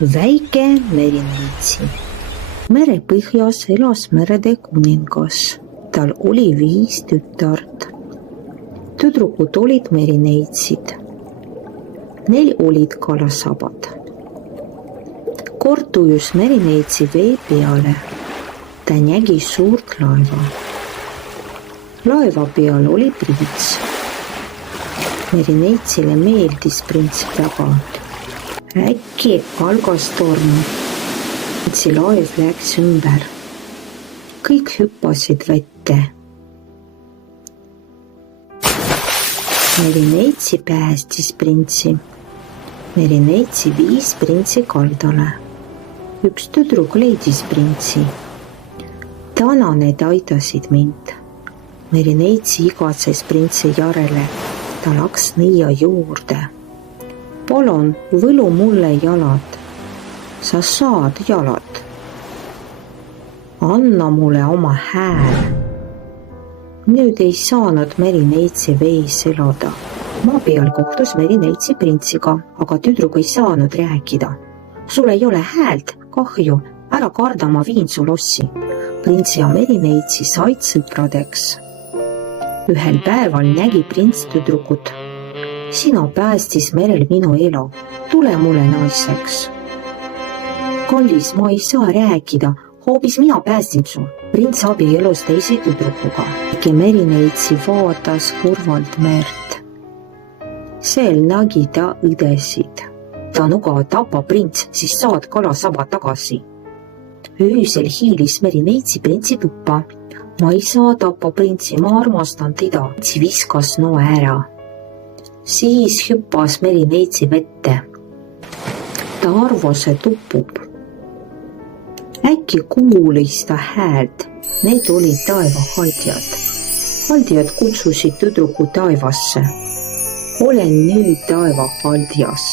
väike merineitsi. Merepõhjas elas merede kuningas. Tal oli 5 tütart. Tüdrukud olid merineitsid. Neil olid kalasabad. Kord tujus merineitsi vee peale. Ta nägi suurt laeva. Laeva peal oli prints. Merineitsile meeldis prints väga. Äkki algas torm. Printsi laev läks ümber. Kõik hüppasid vette. Merineitsi päästis printsi. Merineitsi viis printsi kaldale. Üks tüdruk leidis printsi. Täna need aitasid mind. Merineitsi igatses printsi järele. Ta läks nõia juurde. Palun, võlu mulle jalad. Sa saad jalad. Anna mulle oma hääl. Nüüd ei saanud merineitsi vees elada. Maa peal kohtus merineitsi printsiga, aga tüdruk ei saanud rääkida. Sul ei ole häält, kahju, ära karda, ma viin su lossi. Prints ja merineitsi said sõpradeks. Ühel päeval nägi prints tüdrukut. Sina päästis merel minu elu. Tule mulle naiseks. Kallis, ma ei saa rääkida. Hoopis mina päästin su. Prints abielus teise tüdrukuga. Merineitsi vaatas kurvalt merd. Sel nägi ta õdesid. Tanuga tapa prints, siis saad kalasaba tagasi. Öösel hiilis merineitsi printsi tuppa. Ma ei saa tapa printsi, ma armastan teda. Printsi viskas noe ära. Siis hüppas merineitsi vette. Ta arvas, et uppub. Äkki kuulis ta häält. Need olid taevahaldjad. Haldjad kutsusid tüdruku taevasse. Olen nüüd taevahaldjas.